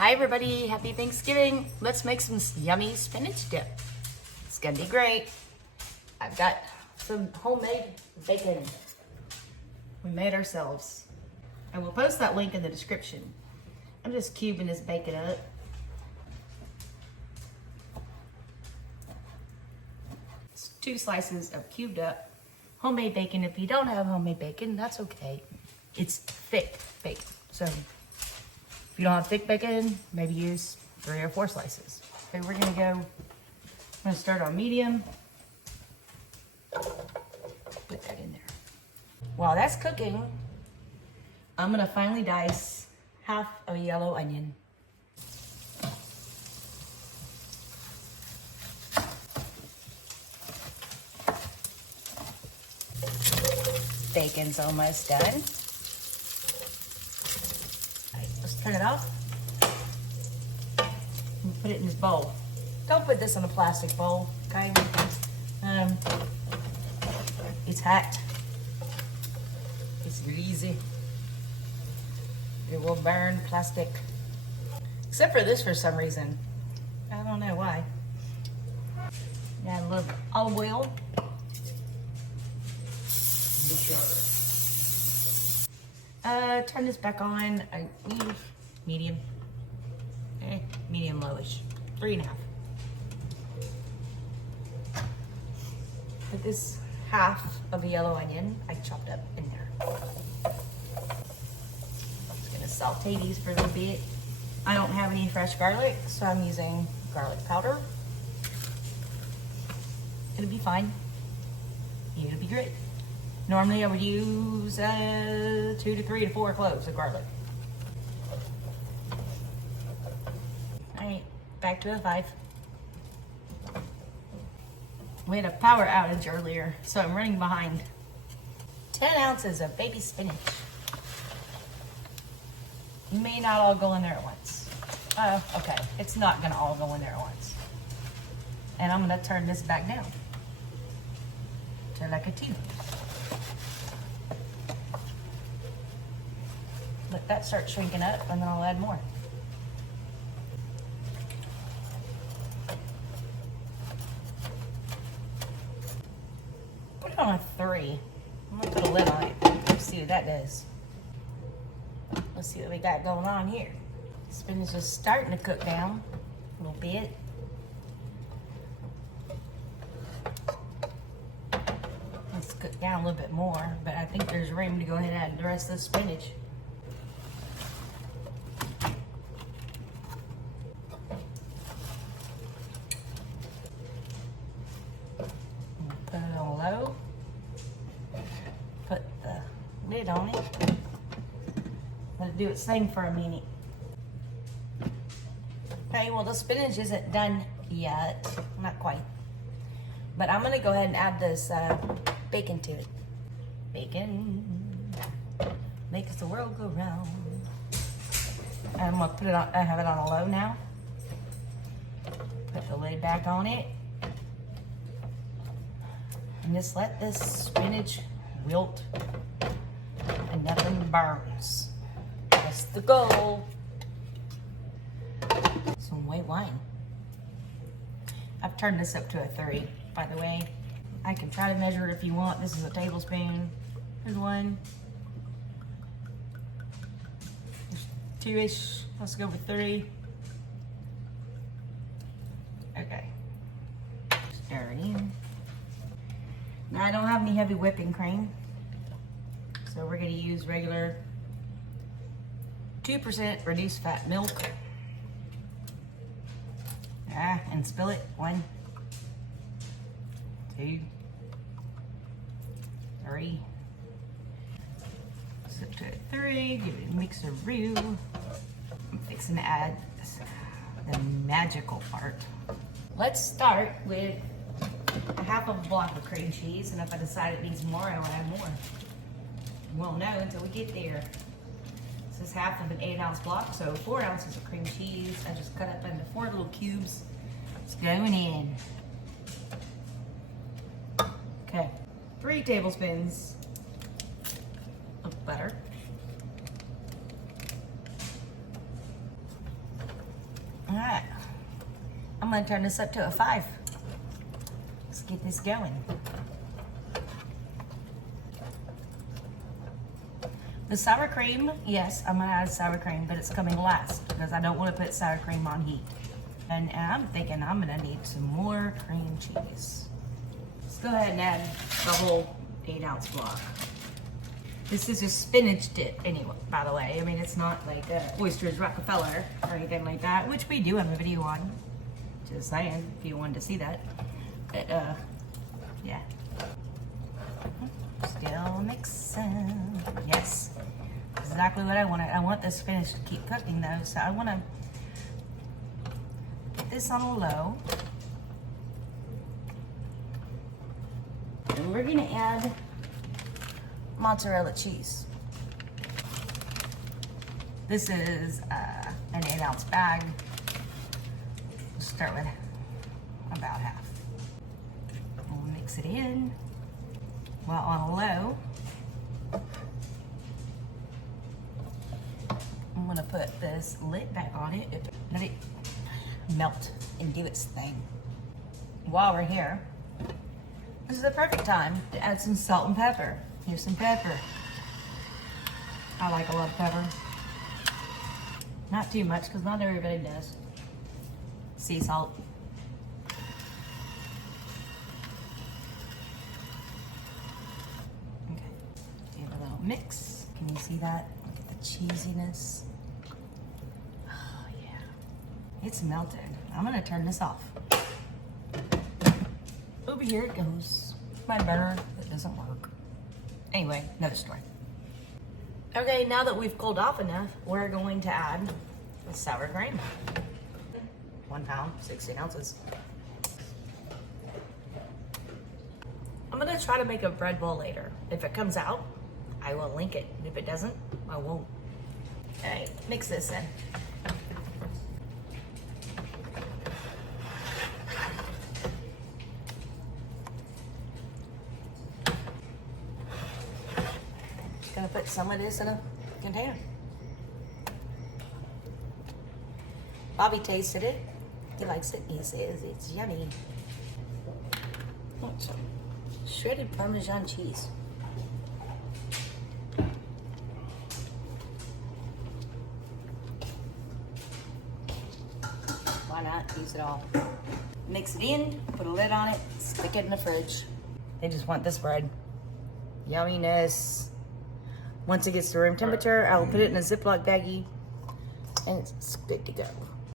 Hi everybody, happy Thanksgiving. Let's make some yummy spinach dip. It's gonna be great. I've got some homemade bacon we made ourselves. I will post that link in the description. I'm just cubing this bacon up. It's 2 slices of cubed up homemade bacon. If you don't have homemade bacon, that's okay. It's thick bacon. So if you don't have thick bacon, maybe use 3 or 4 slices. Okay, I'm gonna start on medium. Put that in there. While that's cooking, I'm gonna finely dice half a yellow onion. Bacon's almost done. All right, let's turn it off. And put it in this bowl. Don't put this in a plastic bowl, okay? It's hot. It's greasy. It will burn plastic. Except for this for some reason. I don't know why. Add a little olive oil. Turn this back on. I use medium. Medium lowish. 3.5. Put this half of a yellow onion I chopped up in there. Just gonna saute these for a little bit. I don't have any fresh garlic, so I'm using garlic powder. It'll be fine. It'll be great. Normally I would use 2 to 3 to 4 cloves of garlic. All right, back to a 5. We had a power outage earlier, so I'm running behind. 10 ounces of baby spinach. You may not all go in there at once. Okay, it's not gonna all go in there at once. And I'm gonna turn this back down to like a 2. Let that start shrinking up and then I'll add more. Put it on a 3. I'm gonna put a lid on it. Let's see what that does. Let's see what we got going on here. Spinach is starting to cook down a little bit. Let's cook down a little bit more, but I think there's room to go ahead and add the rest of the spinach. Put it on low. Put the lid on it. Let it do its thing for a minute. Okay, well the spinach isn't done yet. Not quite. But I'm gonna go ahead and add this bacon to it. Bacon makes the world go round. I'm gonna put it on, I have it on a low now. Put the lid back on it. And just let this spinach wilt and nothing burns. That's the goal. Some white wine. I've turned this up to a 3, by the way. I can try to measure it if you want. This is a tablespoon. Here's 1. There's 2-ish. Let's go with 3. Okay. Stir it in. Now I don't have any heavy whipping cream, so we're going to use regular 2% reduced fat milk. And spill it. 1, 2, 3. Set to 3. Give it a mix-a-roo. I'm fixing to add the magical part. Let's start with a half of a block of cream cheese, and if I decide it needs more, I will add more. We won't know until we get there. This is half of an 8-ounce block, so 4 ounces of cream cheese. I just cut up into 4 little cubes. It's going in. Okay, 3 tablespoons of butter. right, I'm gonna turn this up to a 5. Let's get this going. The sour cream, yes, I'm gonna add sour cream, but it's coming last because I don't want to put sour cream on heat. And I'm thinking I'm gonna need some more cream cheese. Let's go ahead and add the whole 8-ounce block. This is a spinach dip anyway, by the way. I mean, it's not like Oysters Rockefeller or anything like that, which we do have a video on. Just saying, if you wanted to see that. But, yeah. Still mixing. Yes, exactly what I wanted. I want the spinach to keep cooking though, so I want to put this on a low. And we're gonna add mozzarella cheese. This is an 8-ounce bag. We'll start with about half. We'll mix it in. Well, on a low, I'm gonna put this lid back on it. Let it melt and do its thing. While we're here, this is the perfect time to add some salt and pepper. Here's some pepper. I like a lot of pepper. Not too much, because not everybody does. Sea salt. Mix. Can you see that? Look at the cheesiness. Oh yeah. It's melted. I'm gonna turn this off. Over here it goes. My burner that doesn't work. Anyway, another story. Okay, now that we've cooled off enough, we're going to add the sour cream. 1 pound, 16 ounces. I'm gonna try to make a bread bowl later. If it comes out, I will link it. If it doesn't, I won't. All right, mix this in. Just gonna put some of this in a container. Bobby tasted it. He likes it. He says it's yummy. Want some shredded Parmesan cheese. Why not? Use it all. Mix it in, put a lid on it, stick it in the fridge. They just want this bread. Yumminess. Once it gets to room temperature, I will put it in a Ziploc baggie and it's good to go.